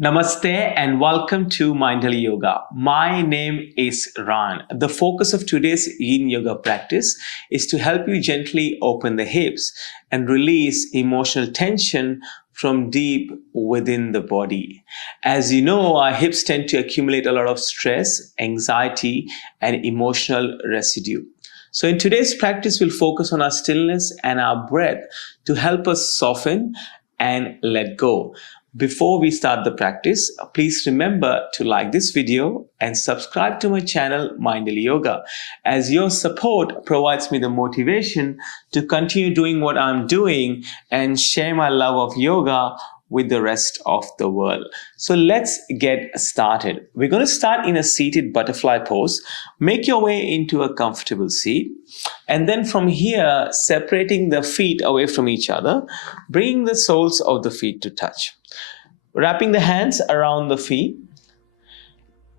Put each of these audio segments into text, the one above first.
Namaste and welcome to Mindful Yoga. My name is Ran. The focus of today's Yin Yoga practice is to help you gently open the hips and release emotional tension from deep within the body. As you know, our hips tend to accumulate a lot of stress, anxiety, and emotional residue. So in today's practice, we'll focus on our stillness and our breath to help us soften and let go. Before we start the practice, please remember to like this video and subscribe to my channel Mindful Yoga, as your support provides me the motivation to continue doing what I'm doing and share my love of yoga with the rest of the world. So let's get started. We're going to start in a seated butterfly pose. Make your way into a comfortable seat. And then from here, separating the feet away from each other, bringing the soles of the feet to touch. Wrapping the hands around the feet.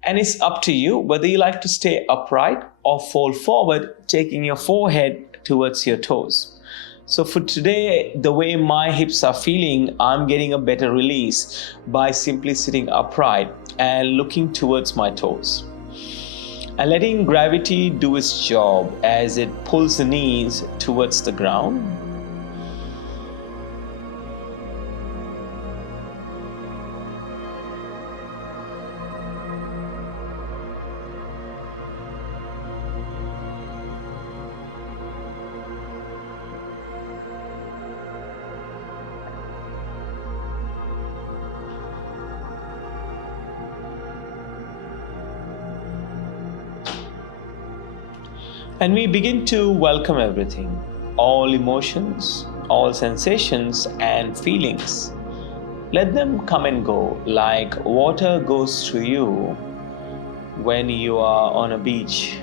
And it's up to you whether you like to stay upright or fold forward, taking your forehead towards your toes. So for today, the way my hips are feeling, I'm getting a better release by simply sitting upright and looking towards my toes. And letting gravity do its job as it pulls the knees towards the ground. And we begin to welcome everything, all emotions, all sensations and feelings. Let them come and go like water goes through you when you are on a beach.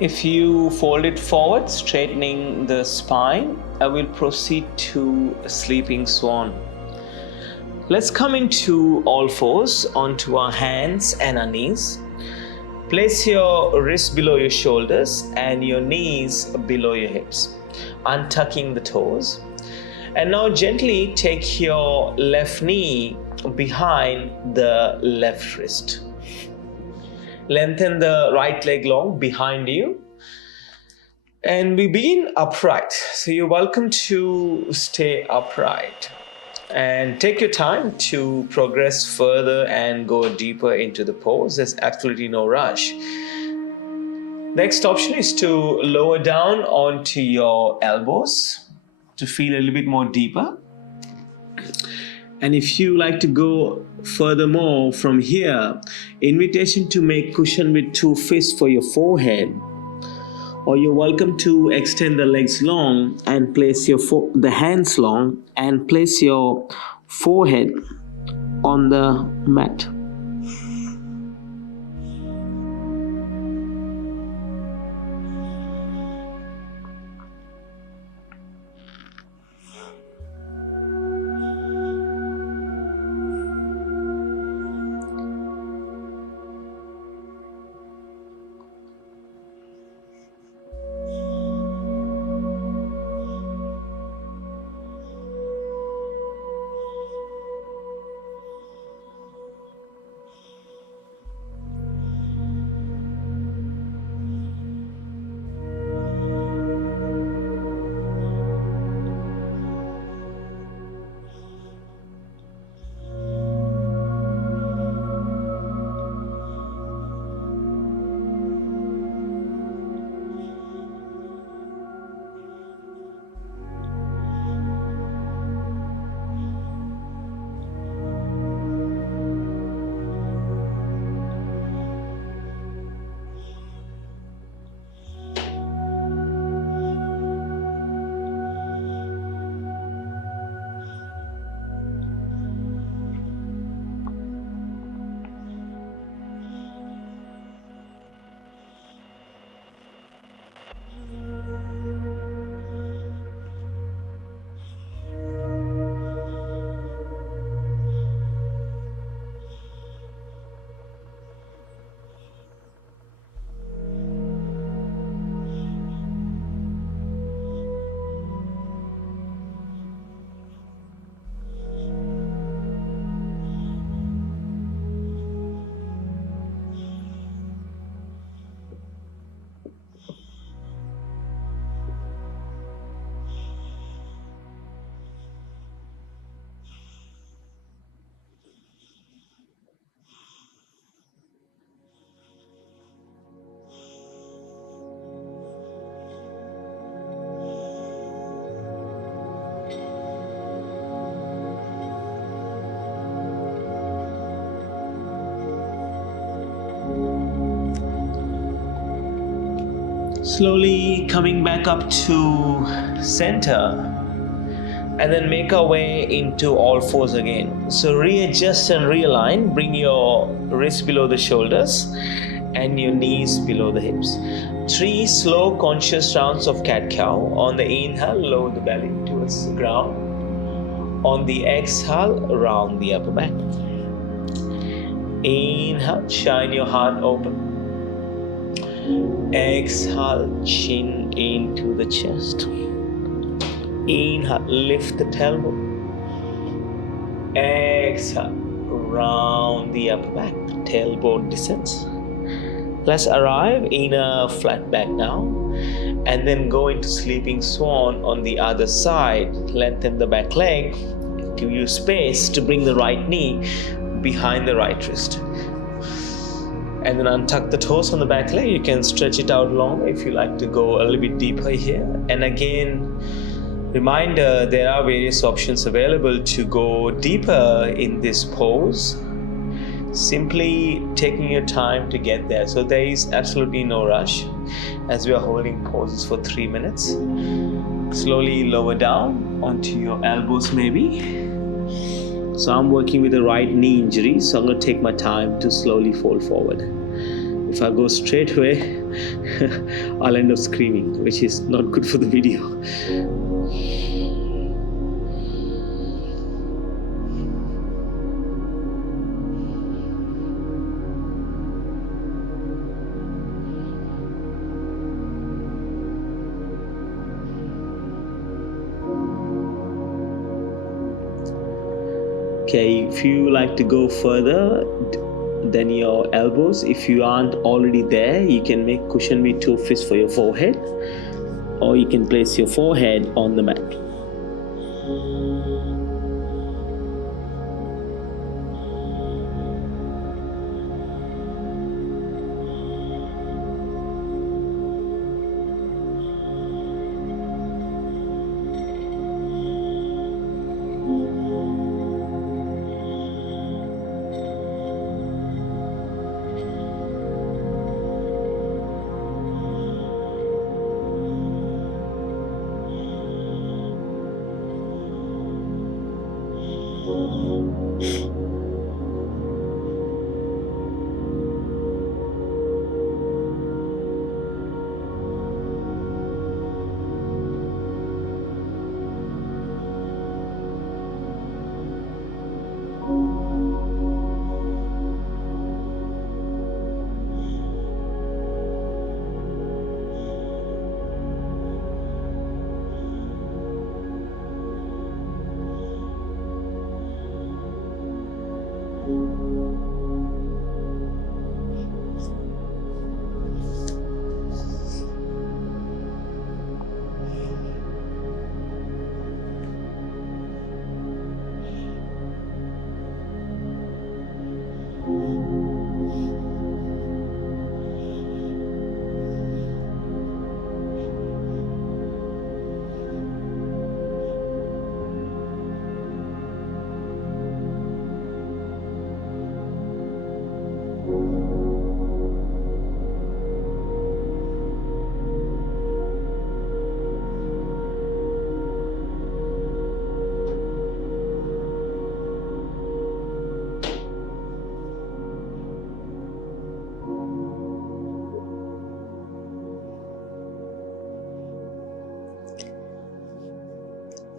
If you fold it forward, straightening the spine, I will proceed to sleeping swan. Let's come into all fours onto our hands and our knees. Place your wrists below your shoulders and your knees below your hips, untucking the toes. And now gently take your left knee behind the left wrist. Lengthen the right leg long behind you. And we begin upright. So you're welcome to stay upright. And take your time to progress further and go deeper into the pose. There's absolutely no rush. Next option is to lower down onto your elbows to feel a little bit more deeper. And if you like to go furthermore from here, invitation to make cushion with 2 fists for your forehead. Or you're welcome to extend the legs long and place the hands long and place your forehead on the mat. Slowly coming back up to center, and then make our way into all fours again. So readjust and realign. Bring your wrists below the shoulders and your knees below the hips. 3 slow conscious rounds of cat-cow. On the inhale, lower the belly towards the ground. On the exhale, round the upper back. Inhale, shine your heart open. Exhale, chin into the chest. Inhale, lift the tailbone. Exhale, round the upper back. Tailbone descends. Let's arrive in a flat back now, and then go into sleeping swan on the other side. Lengthen the back leg. Give you space to bring the right knee behind the right wrist. And then untuck the toes on the back leg. You can stretch it out long if you like to go a little bit deeper here. And again, reminder, there are various options available to go deeper in this pose. Simply taking your time to get there. So there is absolutely no rush as we are holding poses for 3 minutes. Slowly lower down onto your elbows maybe. So I'm working with a right knee injury, so I'm going to take my time to slowly fold forward. If I go straight away, I'll end up screaming, which is not good for the video. Okay, if you like to go further than your elbows, if you aren't already there, you can make cushion with 2 fists for your forehead, or you can place your forehead on the mat.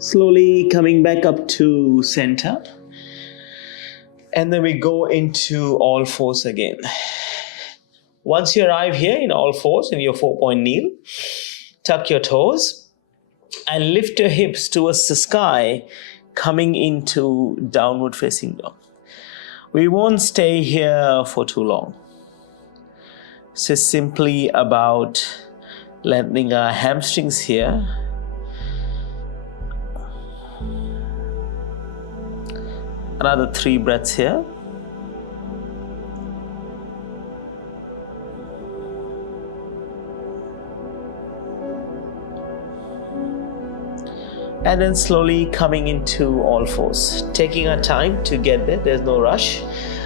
Slowly coming back up to center. And then we go into all fours again. Once you arrive here in all fours in your 4-point kneel, tuck your toes and lift your hips towards the sky, coming into downward facing dog. We won't stay here for too long. This is simply about lengthening our hamstrings here. Another 3 breaths here. And then slowly coming into all fours. Taking our time to get there, there's no rush.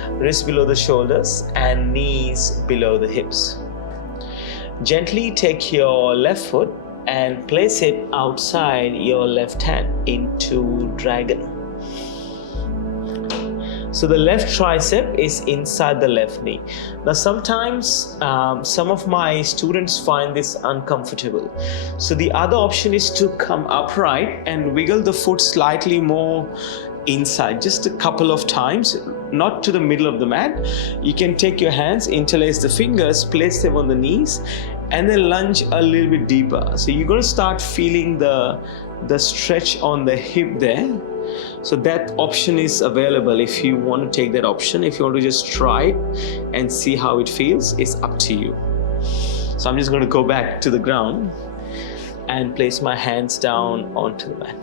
Wrists below the shoulders and knees below the hips. Gently take your left foot and place it outside your left hand into dragon. So the left tricep is inside the left knee. Now sometimes some of my students find this uncomfortable. So the other option is to come upright and wiggle the foot slightly more inside, just a couple of times, not to the middle of the mat. You can take your hands, interlace the fingers, place them on the knees, and then lunge a little bit deeper. So you're going to start feeling the stretch on the hip there. So that option is available if you want to take that option. If you want to just try it and see how it feels, it's up to you. So I'm just going to go back to the ground and place my hands down onto the mat.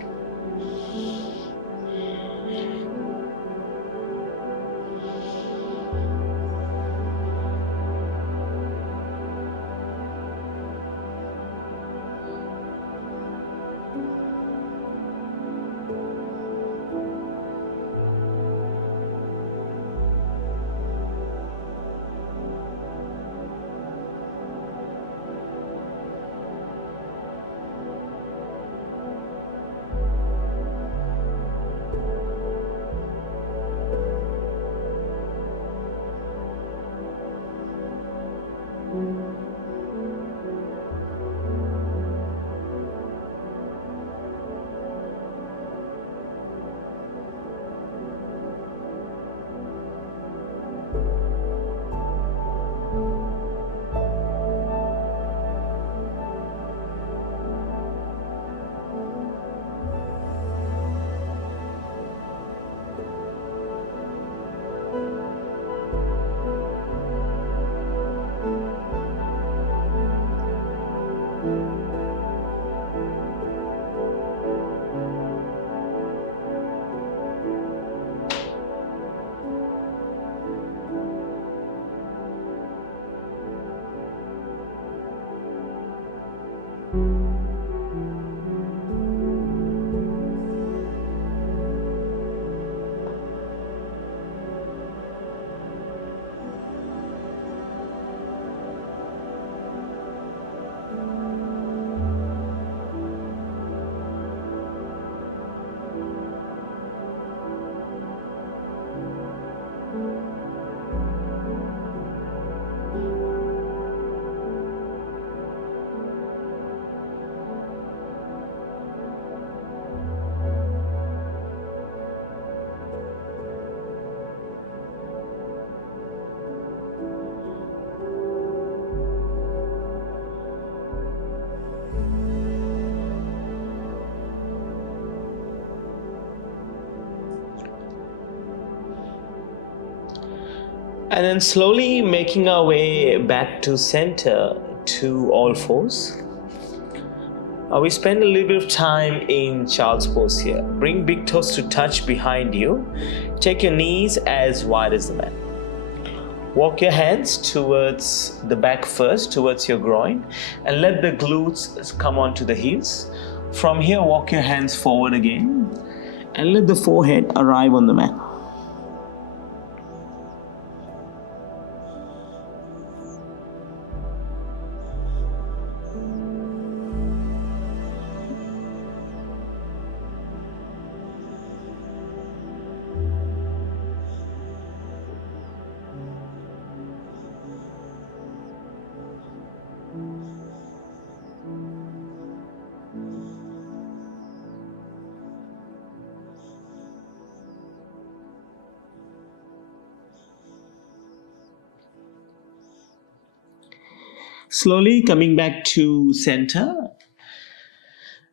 And then slowly making our way back to center to all fours. We spend a little bit of time in child's pose here. Bring big toes to touch behind you. Take your knees as wide as the mat. Walk your hands towards the back first, towards your groin, and let the glutes come onto the heels. From here, walk your hands forward again, and let the forehead arrive on the mat. Slowly coming back to center.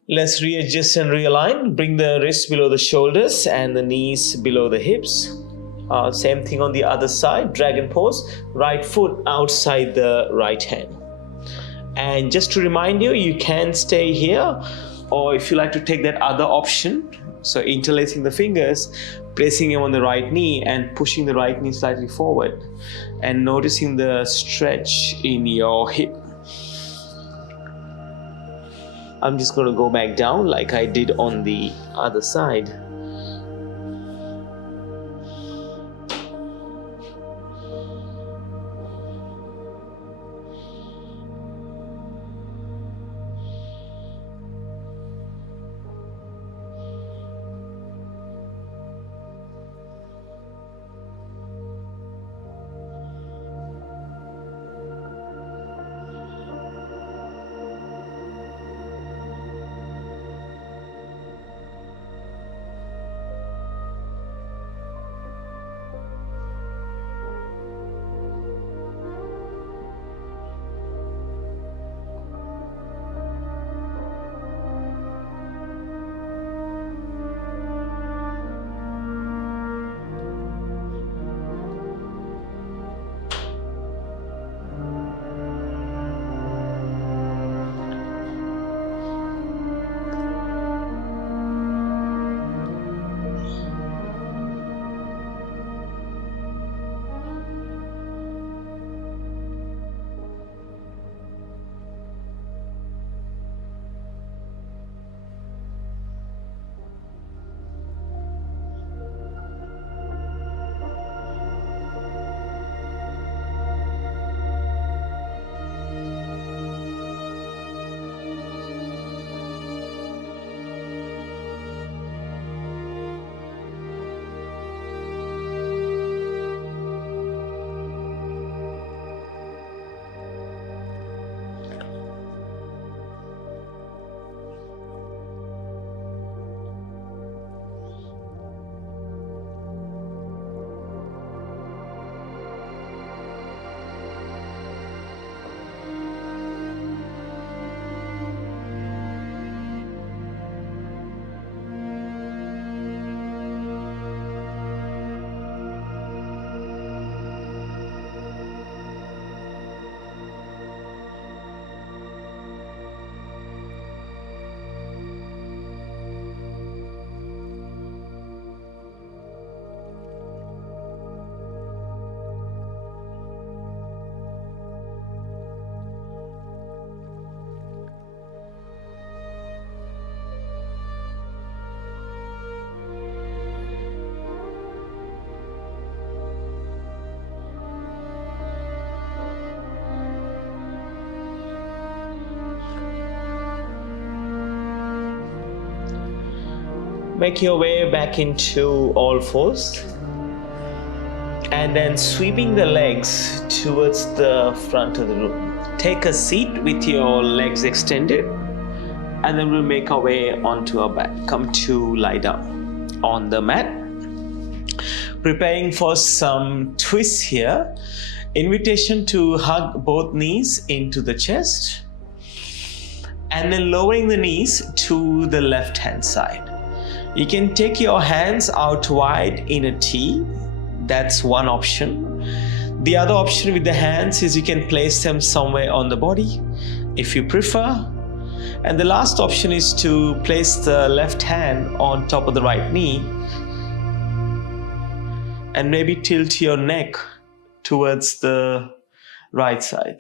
Let's readjust and realign. Bring the wrists below the shoulders and the knees below the hips. Same thing on the other side. Dragon pose. Right foot outside the right hand. And just to remind you, you can stay here, or if you like to take that other option, so interlacing the fingers, placing them on the right knee and pushing the right knee slightly forward and noticing the stretch in your hip. I'm just going to go back down like I did on the other side. Make your way back into all fours and then sweeping the legs towards the front of the room. Take a seat with your legs extended and then we'll make our way onto our back. Come to lie down on the mat. Preparing for some twists here. Invitation to hug both knees into the chest and then lowering the knees to the left hand side. You can take your hands out wide in a T. That's one option. The other option with the hands is you can place them somewhere on the body if you prefer. And the last option is to place the left hand on top of the right knee and maybe tilt your neck towards the right side.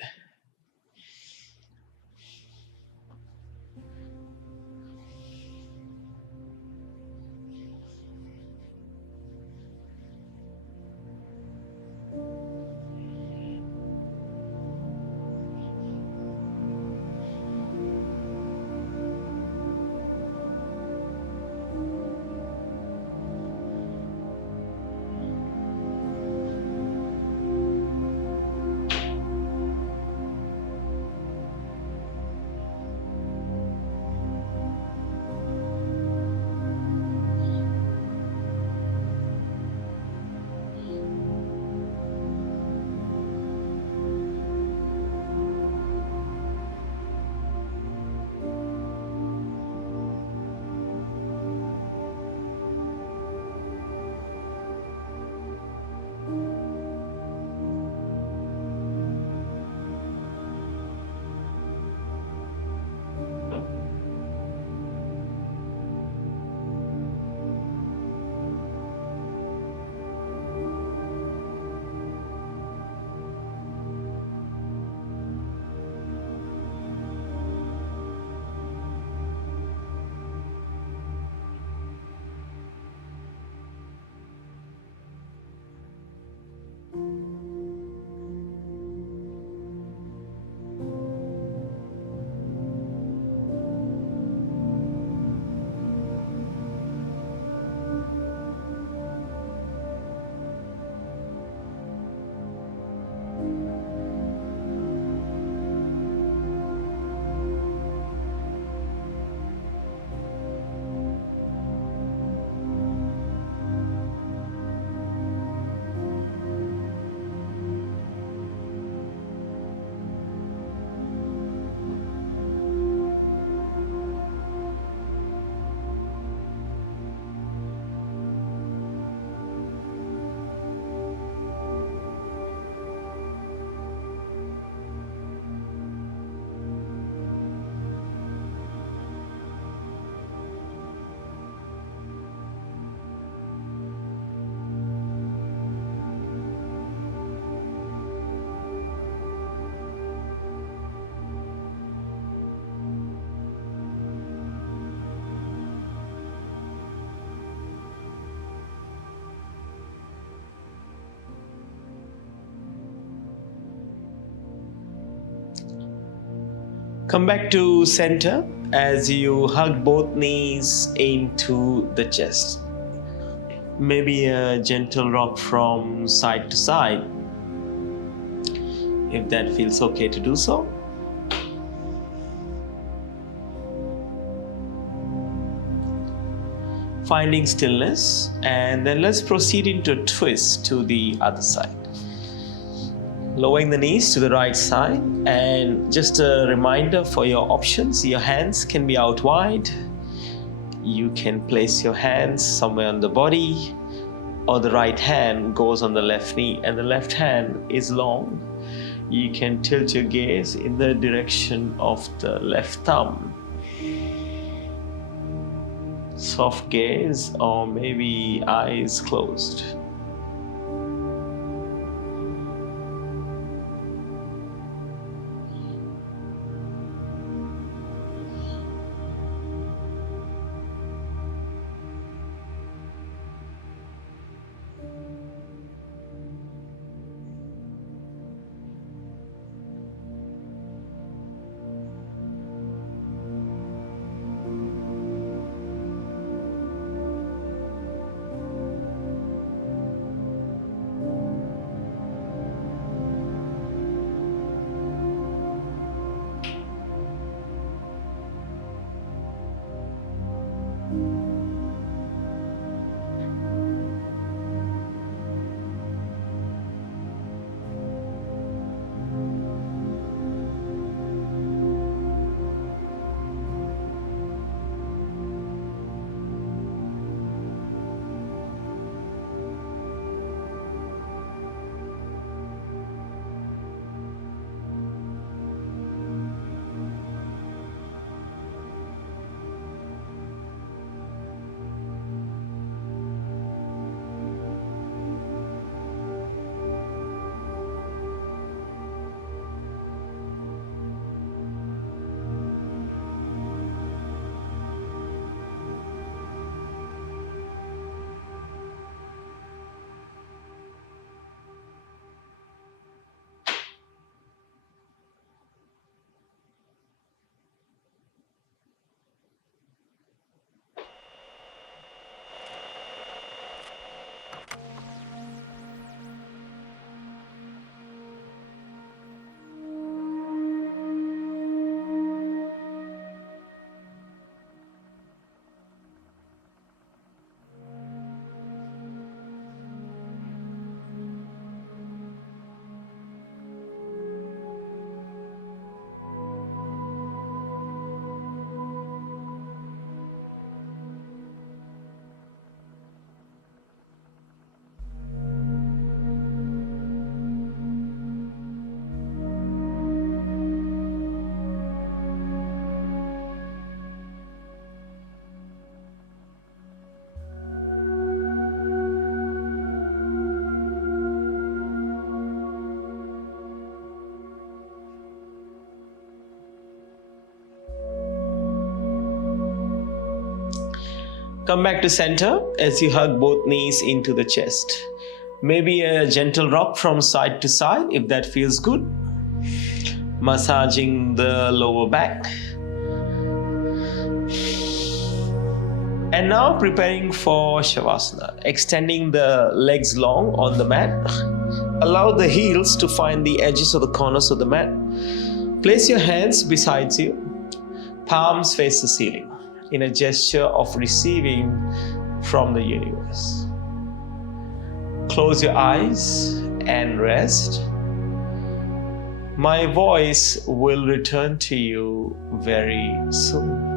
Come back to center as you hug both knees into the chest. Maybe a gentle rock from side to side, if that feels okay to do so. Finding stillness, and then let's proceed into a twist to the other side. Lowering the knees to the right side, and just a reminder for your options, your hands can be out wide. You can place your hands somewhere on the body, or the right hand goes on the left knee and the left hand is long. You can tilt your gaze in the direction of the left thumb. Soft gaze, or maybe eyes closed. Come back to center as you hug both knees into the chest. Maybe a gentle rock from side to side if that feels good. Massaging the lower back. And now preparing for Shavasana. Extending the legs long on the mat. Allow the heels to find the edges of the corners of the mat. Place your hands beside you. Palms face the ceiling in a gesture of receiving from the universe. Close your eyes and rest. My voice will return to you very soon.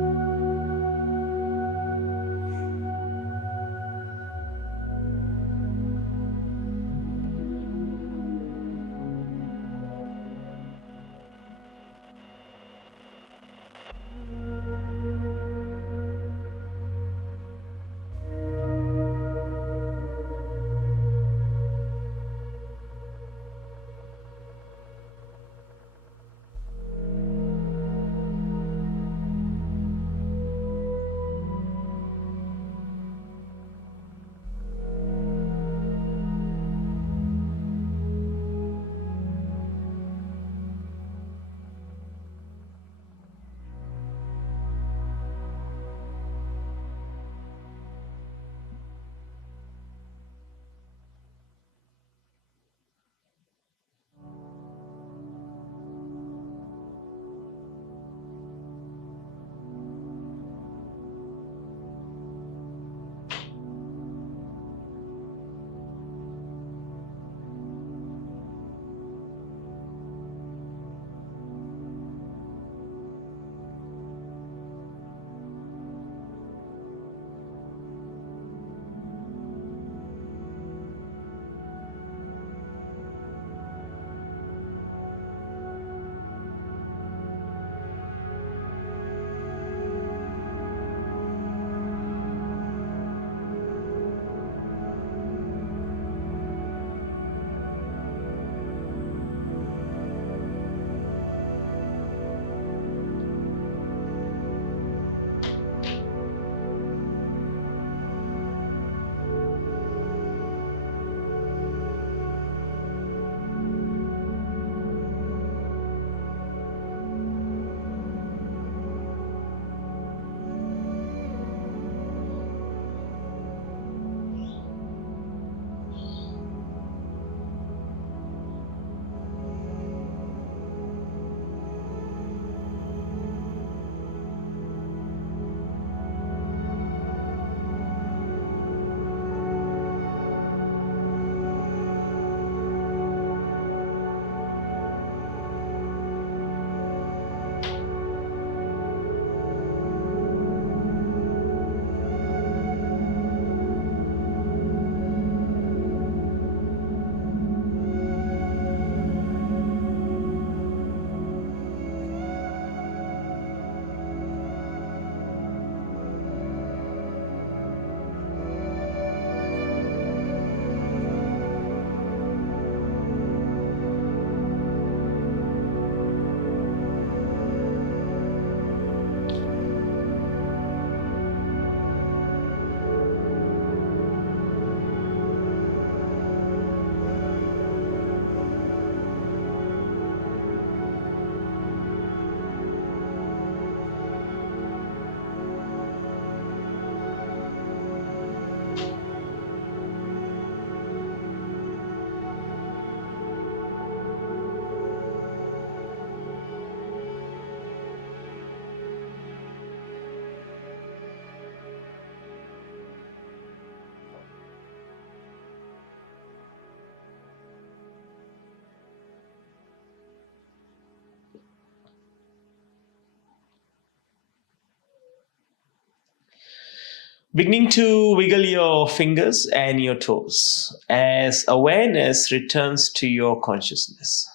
Beginning to wiggle your fingers and your toes as awareness returns to your consciousness.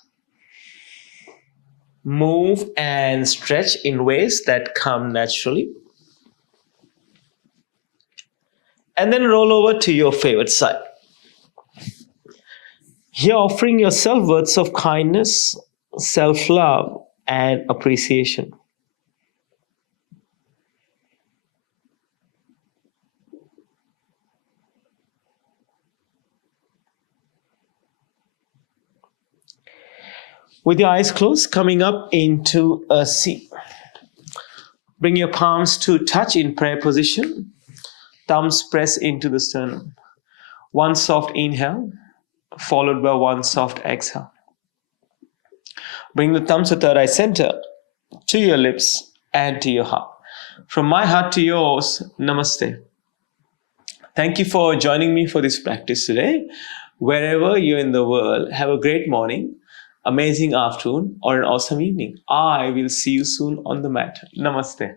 Move and stretch in ways that come naturally. And then roll over to your favorite side. You're offering yourself words of kindness, self-love, and appreciation. With your eyes closed, coming up into a C. Bring your palms to touch in prayer position. Thumbs press into the sternum. One soft inhale, followed by one soft exhale. Bring the thumbs to third eye center, to your lips, and to your heart. From my heart to yours, Namaste. Thank you for joining me for this practice today. Wherever you're in the world, have a great morning, amazing afternoon, or an awesome evening. I will see you soon on the mat. Namaste.